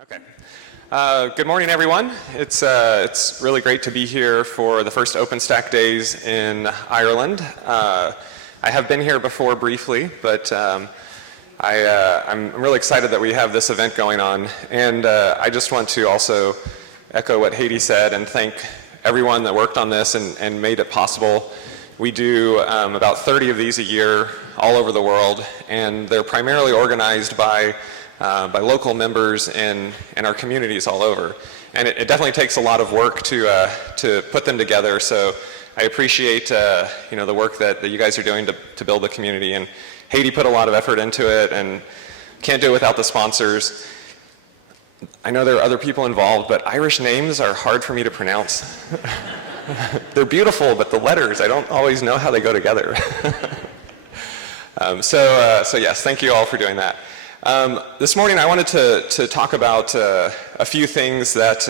Okay. Good morning, everyone. It's really great to be here for the first OpenStack days in Ireland. I have been here before briefly, but I'm really excited that we have this event going on. And I just want to also echo what Haiti said and thank everyone that worked on this and made it possible. We do about 30 of these a year all over the world, and they're primarily organized by local members in our communities all over. And it definitely takes a lot of work to put them together, so I appreciate the work that you guys are doing to build the community. And Haiti put a lot of effort into it, and can't do it without the sponsors. I know there are other people involved, but Irish names are hard for me to pronounce. They're beautiful, but the letters, I don't always know how they go together. So yes, thank you all for doing that. This morning I wanted to talk about a few things that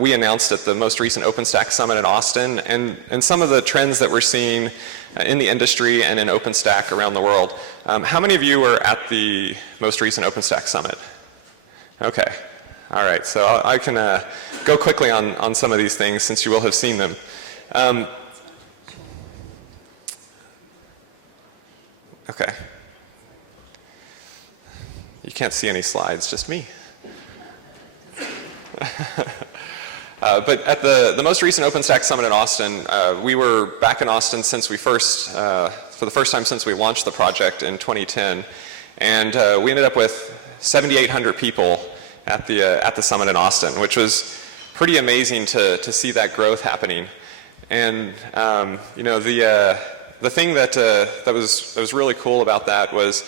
we announced at the most recent OpenStack Summit in Austin, and some of the trends that we're seeing in the industry and in OpenStack around the world. How many of you were at the most recent OpenStack Summit? Okay. All right. So I can go quickly on some of these things since you will have seen them. Okay. You can't see any slides, just me. But at the most recent OpenStack Summit in Austin, we were back in Austin since we for the first time since we launched the project in 2010, and we ended up with 7,800 people at the summit in Austin, which was pretty amazing to see that growth happening. And the thing that was really cool about that was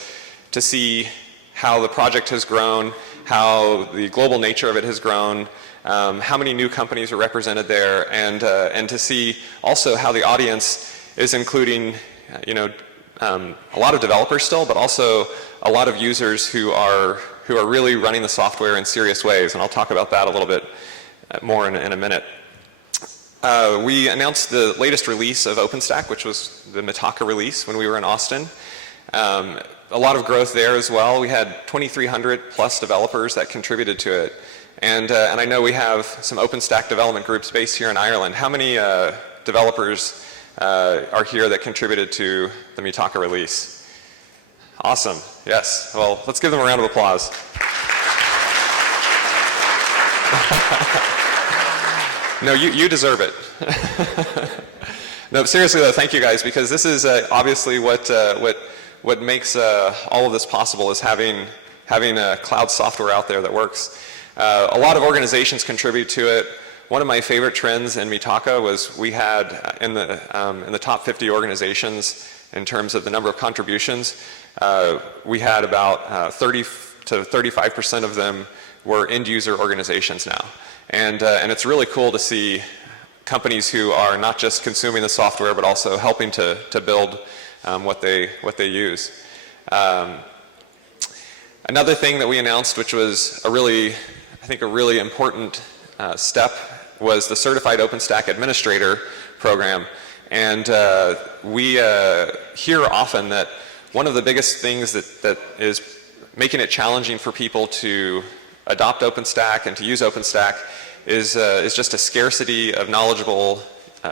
to see how the project has grown, how the global nature of it has grown, how many new companies are represented there, and to see also how the audience is including a lot of developers still, but also a lot of users who are really running the software in serious ways, and I'll talk about that a little bit more in a minute. We announced the latest release of OpenStack, which was the Mitaka release when we were in Austin. A lot of growth there as well. We had 2,300 plus developers that contributed to it. And I know we have some OpenStack development groups based here in Ireland. How many developers are here that contributed to the Mitaka release? Awesome. Yes. Well, let's give them a round of applause. No, you deserve it. No, seriously though, thank you guys, because this is obviously what makes all of this possible is having cloud software out there that works. A lot of organizations contribute to it. One of my favorite trends in Mitaka was we had in the top 50 organizations in terms of the number of contributions, we had about 30 to 35% of them were end user organizations now. And it's really cool to see companies who are not just consuming the software but also helping to build what they use. Another thing that we announced, which was a really important step, was the Certified OpenStack Administrator program. And we hear often that one of the biggest things that is making it challenging for people to adopt OpenStack and to use OpenStack is just a scarcity of knowledgeable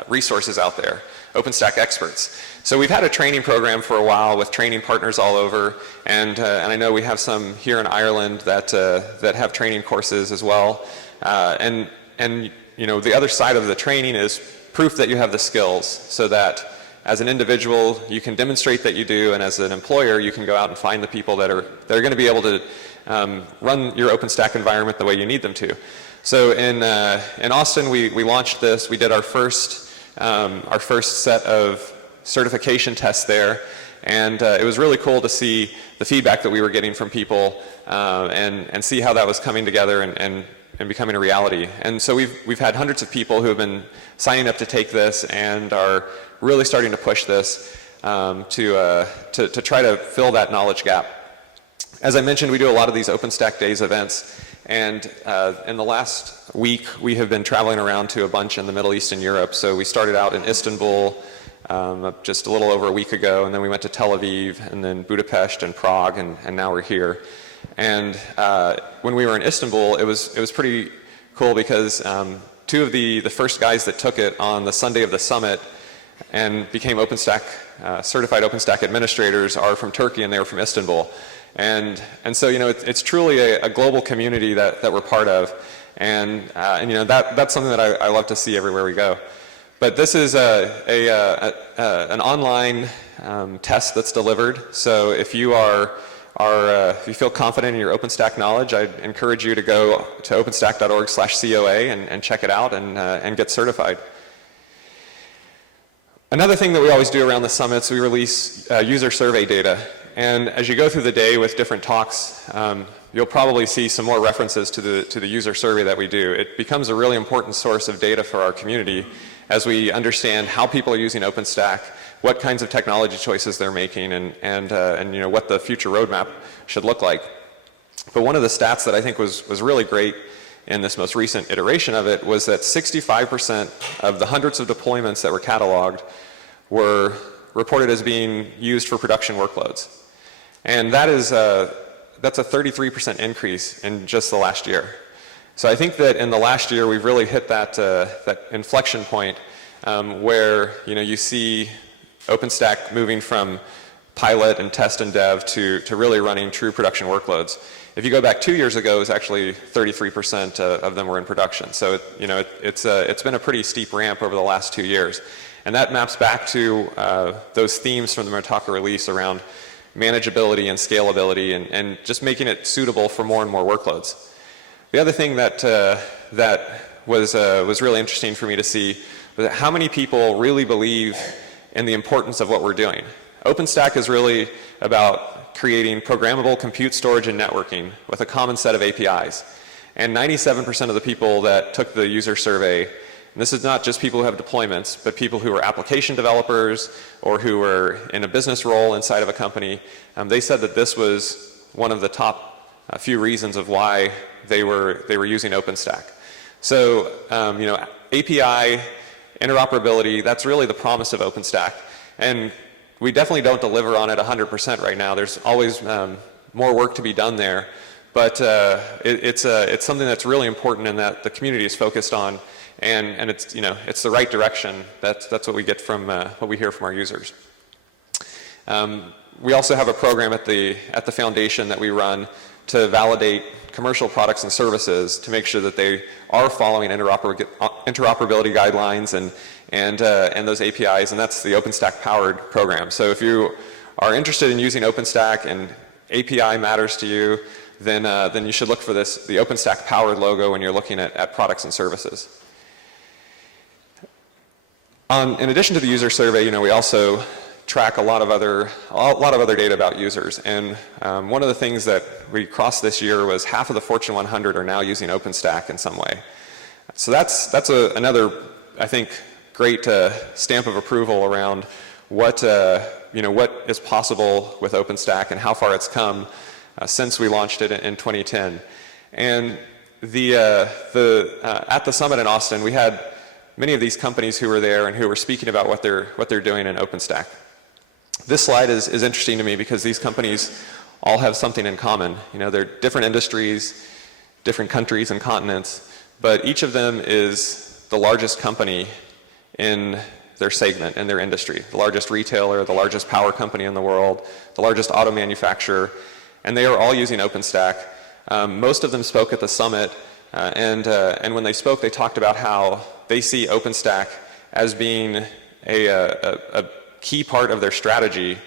resources out there, OpenStack experts. So we've had a training program for a while with training partners all over, and I know we have some here in Ireland that have training courses as well. And the other side of the training is proof that you have the skills, so that as an individual you can demonstrate that you do, and as an employer you can go out and find the people that are going to be able to run your OpenStack environment the way you need them to. So in Austin we launched this. We did our first set of certification tests there, and it was really cool to see the feedback that we were getting from people and see how that was coming together and becoming a reality. And so we've had hundreds of people who have been signing up to take this and are really starting to push this to try to fill that knowledge gap. As I mentioned, we do a lot of these OpenStack Days events, and in the last week we have been traveling around to a bunch in the Middle East and Europe. So we started out in Istanbul just a little over a week ago, and then we went to Tel Aviv, and then Budapest and Prague, and now we're here. And when we were in Istanbul, it was pretty cool because two of the first guys that took it on the Sunday of the summit and became OpenStack certified OpenStack administrators are from Turkey, and they were from Istanbul. And so it's truly a global community that we're part of, and that's something that I love to see everywhere we go. But this is an online test that's delivered. So if you if you feel confident in your OpenStack knowledge, I'd encourage you to go to openstack.org/COA and check it out and get certified. Another thing that we always do around the summits, we release user survey data. And as you go through the day with different talks, you'll probably see some more references to the user survey that we do. It becomes a really important source of data for our community as we understand how people are using OpenStack, what kinds of technology choices they're making, and what the future roadmap should look like. But one of the stats that I think was really great in this most recent iteration of it was that 65% of the hundreds of deployments that were cataloged were reported as being used for production workloads. And that's a 33% increase in just the last year. So I think that in the last year we've really hit that inflection point where you see OpenStack moving from pilot and test and dev to really running true production workloads. If you go back 2 years ago, it was actually 33% of them were in production. So it's been a pretty steep ramp over the last 2 years. And that maps back to those themes from the Motaka release around manageability and scalability and just making it suitable for more and more workloads. The other thing that was really interesting for me to see was how many people really believe in the importance of what we're doing. OpenStack is really about creating programmable compute, storage, and networking with a common set of APIs. And 97% of the people that took the user survey, and this is not just people who have deployments, but people who are application developers or who are in a business role inside of a company, they said that this was one of the top few reasons of why they were using OpenStack. So API interoperability, that's really the promise of OpenStack. And we definitely don't deliver on it 100% right now. There's always more work to be done there. But it's something that's really important and that the community is focused on. And it's the right direction. That's what we get from what we hear from our users. We also have a program at the foundation that we run to validate commercial products and services to make sure that they are following interoperability guidelines and those APIs, and that's the OpenStack powered program. So if you are interested in using OpenStack and API matters to you, then you should look for the OpenStack powered logo when you're looking at products and services. In addition to the user survey, we also track a lot of other data about users. And one of the things that we crossed this year was half of the Fortune 100 are now using OpenStack in some way. So that's another, I think, great stamp of approval around what is possible with OpenStack and how far it's come since we launched it in 2010. And at the summit in Austin, we had many of these companies who were there and who were speaking about what they're doing in OpenStack. This slide is interesting to me because these companies all have something in common. They're different industries, different countries and continents, but each of them is the largest company in their segment, in their industry. The largest retailer, the largest power company in the world, the largest auto manufacturer, and they are all using OpenStack. Most of them spoke at the summit, and when they spoke, they talked about how they see OpenStack as being a key part of their strategy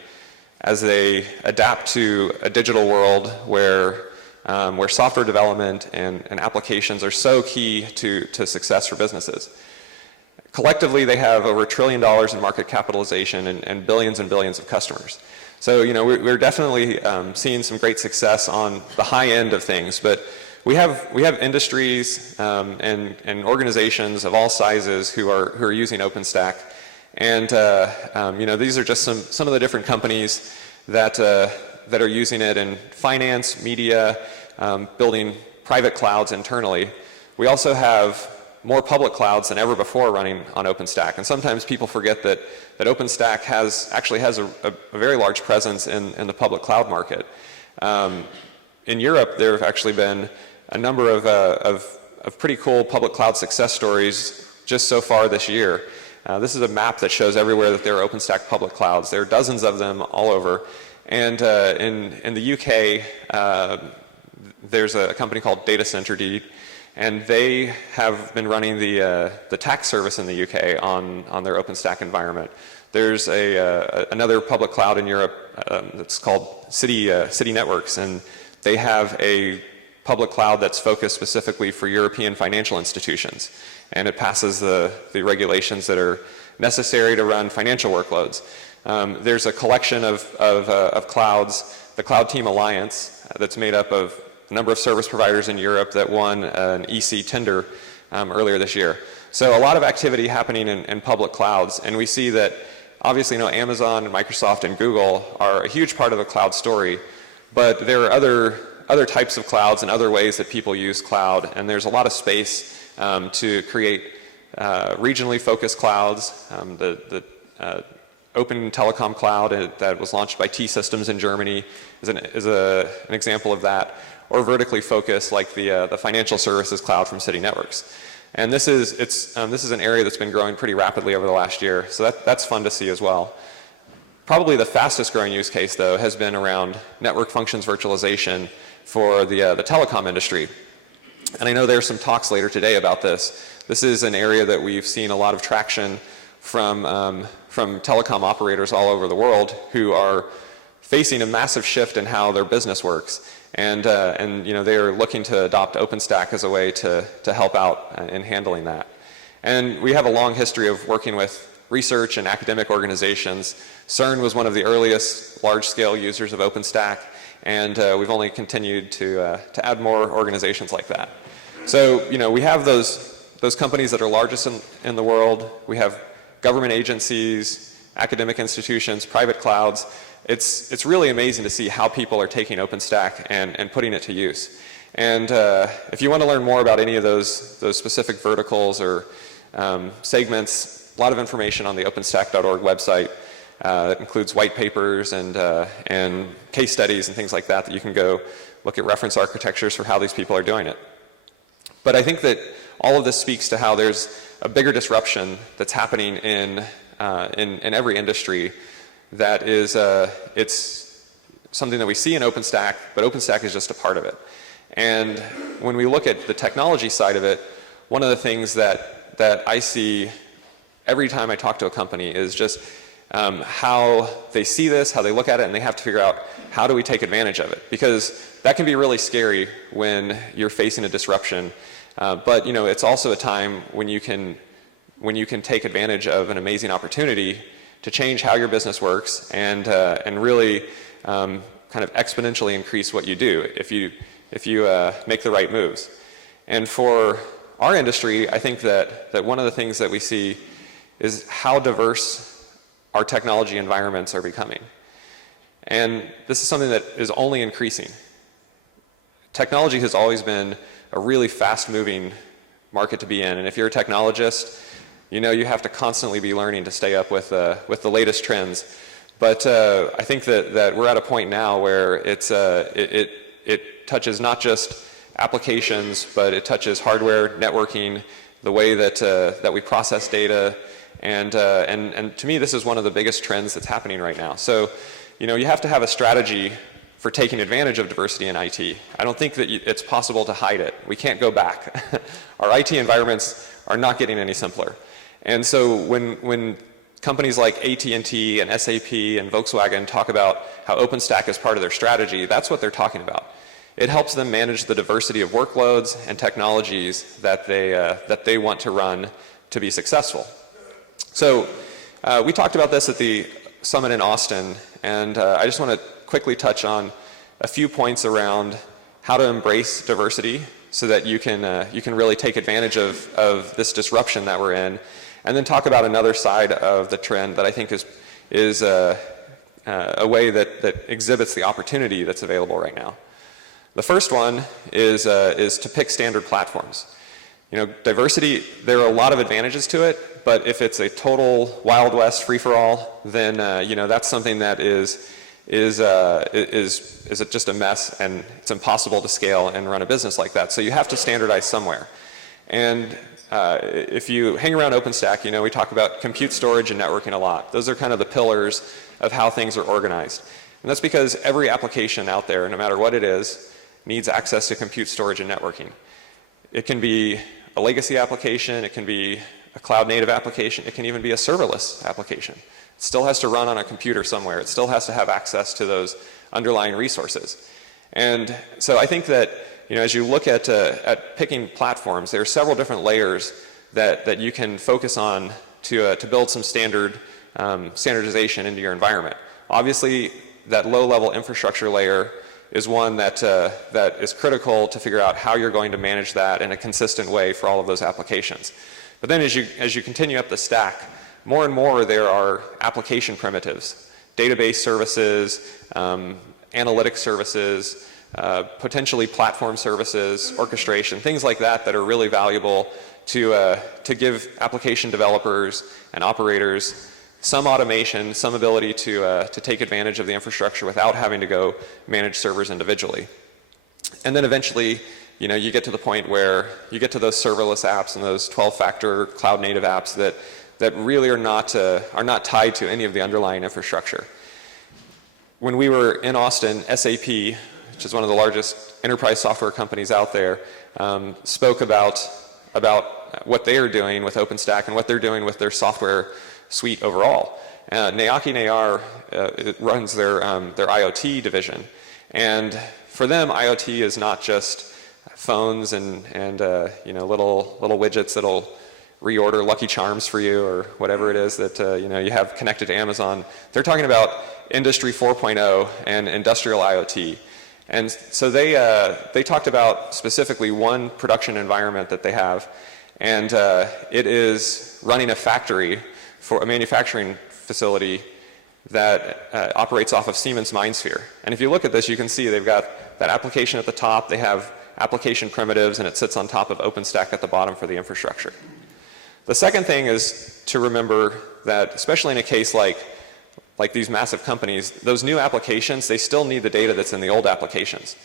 as they adapt to a digital world where software development and applications are so key to success for businesses. Collectively, they have over $1 trillion in market capitalization and billions of customers. So, we're definitely seeing some great success on the high end of things, but we have industries and organizations of all sizes who are using OpenStack, and these are just some of the different companies that are using it in finance, media, building private clouds internally. We also have more public clouds than ever before running on OpenStack, and sometimes people forget that OpenStack actually has a very large presence in the public cloud market. in Europe, there have actually been a number of pretty cool public cloud success stories just so far this year. This is a map that shows everywhere that there are OpenStack public clouds. There are dozens of them all over. And in the UK, there's a company called Data Centerd, and they have been running the tax service in the UK on their OpenStack environment. There's another public cloud in Europe that's called City Networks, and they have a public cloud that's focused specifically for European financial institutions, and it passes the regulations that are necessary to run financial workloads. There's a collection of clouds, the Cloud Team Alliance, that's made up of a number of service providers in Europe that won an EC tender earlier this year. So a lot of activity happening in public clouds, and we see that obviously, Amazon and Microsoft and Google are a huge part of the cloud story, but there are other types of clouds and other ways that people use cloud, and there's a lot of space to create regionally focused clouds. The Open Telecom Cloud that was launched by T-Systems in Germany is an example of that, or vertically focused like the Financial Services Cloud from City Networks. And this is an area that's been growing pretty rapidly over the last year, so that's fun to see as well. Probably the fastest growing use case, though, has been around network functions virtualization for the telecom industry. And I know there's some talks later today about this. This is an area that we've seen a lot of traction from telecom operators all over the world who are facing a massive shift in how their business works. And they're looking to adopt OpenStack as a way to help out in handling that. And we have a long history of working with research and academic organizations. CERN was one of the earliest large-scale users of OpenStack, and we've only continued to add more organizations like that. So we have those companies that are largest in the world. We have government agencies, academic institutions, private clouds. It's really amazing to see how people are taking OpenStack and putting it to use. And if you want to learn more about any of those specific verticals or segments, a lot of information on the OpenStack.org website. That includes white papers and case studies and things like that you can go look at reference architectures for how these people are doing it. But I think that all of this speaks to how there's a bigger disruption that's happening in every industry. That is, it's something that we see in OpenStack, but OpenStack is just a part of it. And when we look at the technology side of it, one of the things that I see every time I talk to a company is just how they see this, how they look at it, and they have to figure out how do we take advantage of it. Because that can be really scary when you're facing a disruption. But it's also a time when you can take advantage of an amazing opportunity to change how your business works and really kind of exponentially increase what you do if you make the right moves. And for our industry, I think that one of the things that we see is how diverse our technology environments are becoming. And this is something that is only increasing. Technology has always been a really fast-moving market to be in, and if you're a technologist, you have to constantly be learning to stay up with the latest trends. But I think that we're at a point now where it touches not just applications, but it touches hardware, networking, the way that we process data, and to me, this is one of the biggest trends that's happening right now. So, you have to have a strategy for taking advantage of diversity in IT. I don't think that it's possible to hide it. We can't go back. Our IT environments are not getting any simpler. And so when companies like AT&T and SAP and Volkswagen talk about how OpenStack is part of their strategy, that's what they're talking about. It helps them manage the diversity of workloads and technologies that they want to run to be successful. So we talked about this at the summit in Austin, and I just want to quickly touch on a few points around how to embrace diversity so that you can really take advantage of this disruption that we're in, and then talk about another side of the trend that I think is a way that exhibits the opportunity that's available right now. The first one is to pick standard platforms. Diversity, there are a lot of advantages to it, but if it's a total Wild West free-for-all, then that's something that is is just a mess, and it's impossible to scale and run a business like that. So you have to standardize somewhere. And if you hang around OpenStack, you know, we talk about compute, storage, and networking a lot. Those are kind of the pillars of how things are organized. And that's because every application out there, no matter what it is, needs access to compute, storage, and networking. It can be a legacy application, it can be a cloud-native application, it can even be a serverless application. It still has to run on a computer somewhere. It still has to have access to those underlying resources. And so I think that, you know, as you look at picking platforms, there are several different layers that you can focus on to build some standardization into your environment. Obviously, that low-level infrastructure layer is one that is critical to figure out how you're going to manage that in a consistent way for all of those applications. But then as you continue up the stack, more and more there are application primitives, database services, analytic services, potentially platform services, orchestration, things like that that are really valuable to give application developers and operators some automation, some ability to take advantage of the infrastructure without having to go manage servers individually. And then eventually, you know, you get to the point where you get to those serverless apps and those 12-factor cloud-native apps that really are not tied to any of the underlying infrastructure. When we were in Austin, SAP, which is one of the largest enterprise software companies out there, spoke about what they are doing with OpenStack and what they're doing with their software suite overall. Naoki Nayar runs their IoT division, and for them, IoT is not just phones and you know, little widgets that'll reorder Lucky Charms for you or whatever it is that you know, you have connected to Amazon. They're talking about Industry 4.0 and industrial IoT. And so they talked about specifically one production environment that they have, and it is running a factory for a manufacturing facility that operates off of Siemens MindSphere. And if you look at this, you can see they've got that application at the top, they have application primitives, and it sits on top of OpenStack at the bottom for the infrastructure. The second thing is to remember that, especially in a case like these massive companies, those new applications, they still need the data that's in the old applications.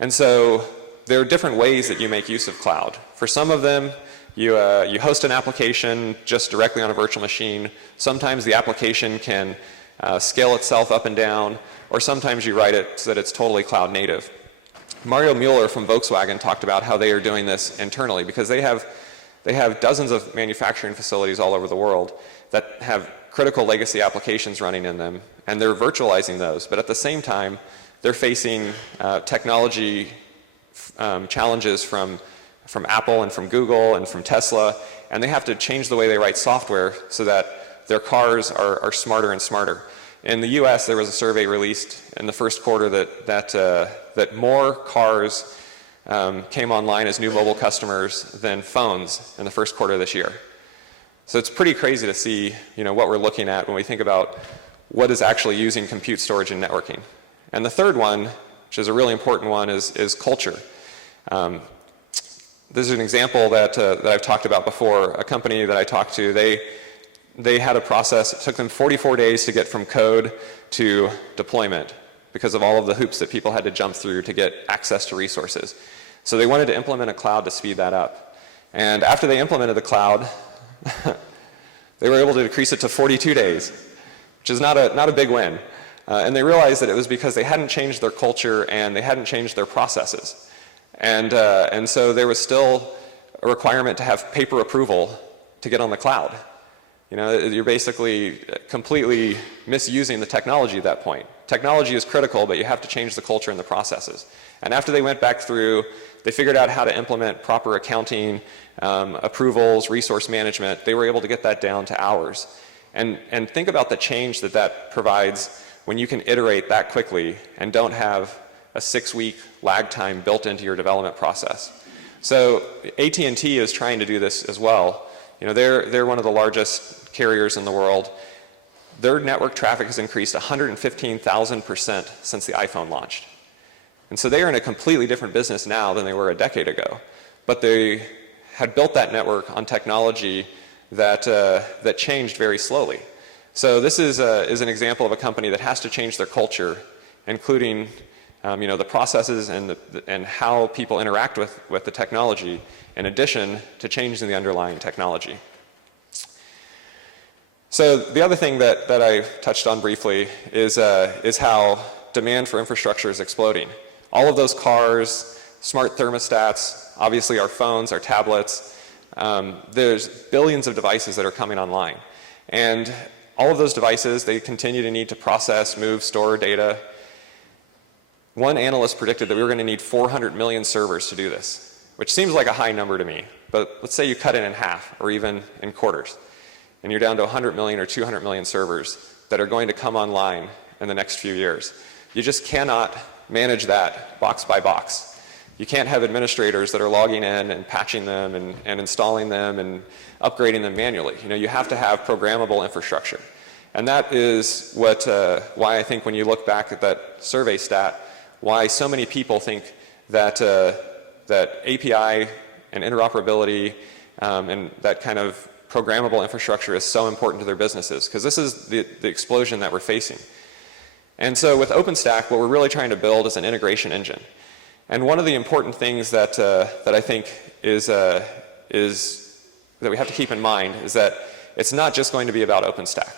And so there are different ways that you make use of cloud. For some of them, you host an application just directly on a virtual machine. Sometimes the application can scale itself up and down, or sometimes you write it so that it's totally cloud native. Mario Mueller from Volkswagen talked about how they are doing this internally, because they have dozens of manufacturing facilities all over the world that have critical legacy applications running in them, and they're virtualizing those. But at the same time, they're facing technology challenges from Apple and from Google and from Tesla, and they have to change the way they write software so that their cars are smarter and smarter. In the US, there was a survey released in the first quarter that more cars came online as new mobile customers than phones in the first quarter of this year. So it's pretty crazy to see, you know, what we're looking at when we think about what is actually using compute, storage, and networking. And the third one, which is a really important one, is culture. This is an example that I've talked about before. A company that I talked to, they had a process. It took them 44 days to get from code to deployment because of all of the hoops that people had to jump through to get access to resources. So they wanted to implement a cloud to speed that up. And after they implemented the cloud, they were able to decrease it to 42 days, which is not a big win. And they realized that it was because they hadn't changed their culture and they hadn't changed their processes. And so there was still a requirement to have paper approval to get on the cloud. You know, you're basically completely misusing the technology at that point. Technology is critical, but you have to change the culture and the processes. And after they went back through, they figured out how to implement proper accounting, approvals, resource management. They were able to get that down to hours. And think about the change that provides when you can iterate that quickly and don't have a 6-week lag time built into your development process. So AT&T is trying to do this as well. You know, they're one of the largest carriers in the world. Their network traffic has increased 115,000% since the iPhone launched. And so they are in a completely different business now than they were a decade ago. But they had built that network on technology that changed very slowly. So this is an example of a company that has to change their culture, including the processes and how people interact with the technology, in addition to changing the underlying technology. So the other thing that I touched on briefly is how demand for infrastructure is exploding. All of those cars, smart thermostats, obviously our phones, our tablets, there's billions of devices that are coming online. And all of those devices, they continue to need to process, move, store data. One analyst predicted that we were going to need 400 million servers to do this, which seems like a high number to me. But let's say you cut it in half or even in quarters, and you're down to 100 million or 200 million servers that are going to come online in the next few years. You just cannot manage that box by box. You can't have administrators that are logging in and patching them and installing them and upgrading them manually. You have to have programmable infrastructure. And that is why I think when you look back at that survey stat, why so many people think that API and interoperability and that kind of programmable infrastructure is so important to their businesses, because this is the explosion that we're facing. And so with OpenStack, what we're really trying to build is an integration engine. And one of the important things that I think is that we have to keep in mind is that it's not just going to be about OpenStack.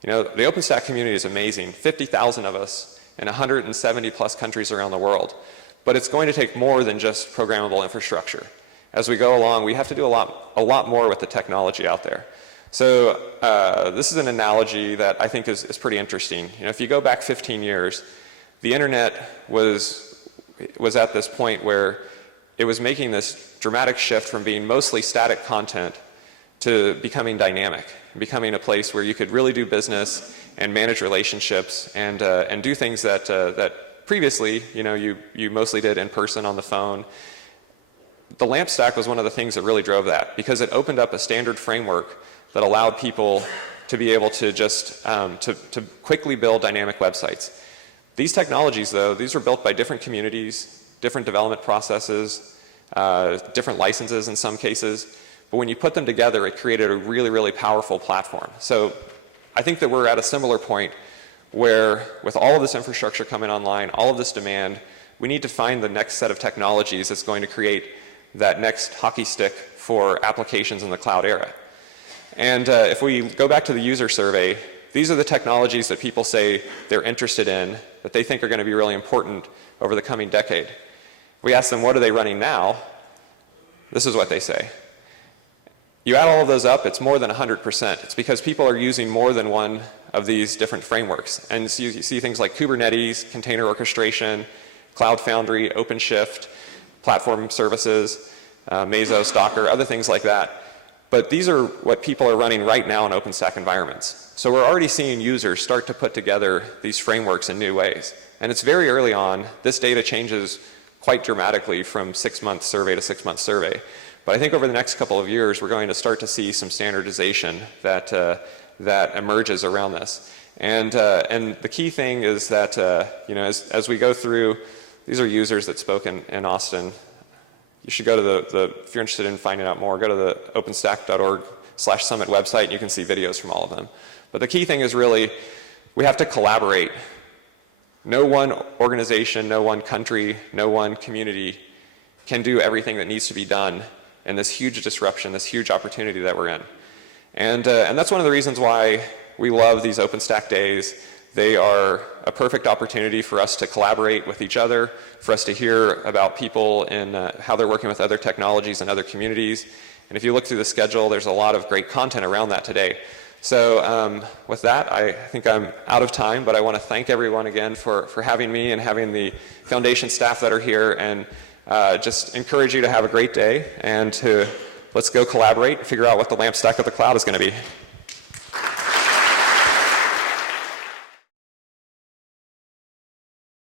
The OpenStack community is amazing, 50,000 of us in 170 plus countries around the world. But it's going to take more than just programmable infrastructure. As we go along, we have to do a lot more with the technology out there. So this is an analogy that I think is pretty interesting. If you go back 15 years, the internet was at this point where it was making this dramatic shift from being mostly static content to becoming dynamic, becoming a place where you could really do business and manage relationships and do things that previously you mostly did in person on the phone. The LAMP stack was one of the things that really drove that, because it opened up a standard framework that allowed people to be able to just to quickly build dynamic websites. These technologies, though, these were built by different communities, different development processes, different licenses in some cases. But when you put them together, it created a really, really powerful platform. So I think that we're at a similar point where, with all of this infrastructure coming online, all of this demand, we need to find the next set of technologies that's going to create that next hockey stick for applications in the cloud era. And if we go back to the user survey, these are the technologies that people say they're interested in, that they think are going to be really important over the coming decade. We ask them, what are they running now? This is what they say. You add all of those up, it's more than 100%. It's because people are using more than one of these different frameworks. And so you see things like Kubernetes, container orchestration, Cloud Foundry, OpenShift, platform services, Mesos, Docker, other things like that. But these are what people are running right now in OpenStack environments. So we're already seeing users start to put together these frameworks in new ways. And it's very early on. This data changes quite dramatically from 6-month survey to 6-month survey. But I think over the next couple of years, we're going to start to see some standardization that emerges around this. And the key thing is that as we go through, these are users that spoke in Austin. You should go to if you're interested in finding out more, go to the openstack.org/summit website, and you can see videos from all of them. But the key thing is really, we have to collaborate. No one organization, no one country, no one community can do everything that needs to be done in this huge disruption, this huge opportunity that we're in. And that's one of the reasons why we love these OpenStack days. They are a perfect opportunity for us to collaborate with each other, for us to hear about people and how they're working with other technologies and other communities. And if you look through the schedule, there's a lot of great content around that today. So with that, I think I'm out of time, but I want to thank everyone again for having me and having the foundation staff that are here, and just encourage you to have a great day and let's go collaborate and figure out what the LAMP stack of the cloud is going to be.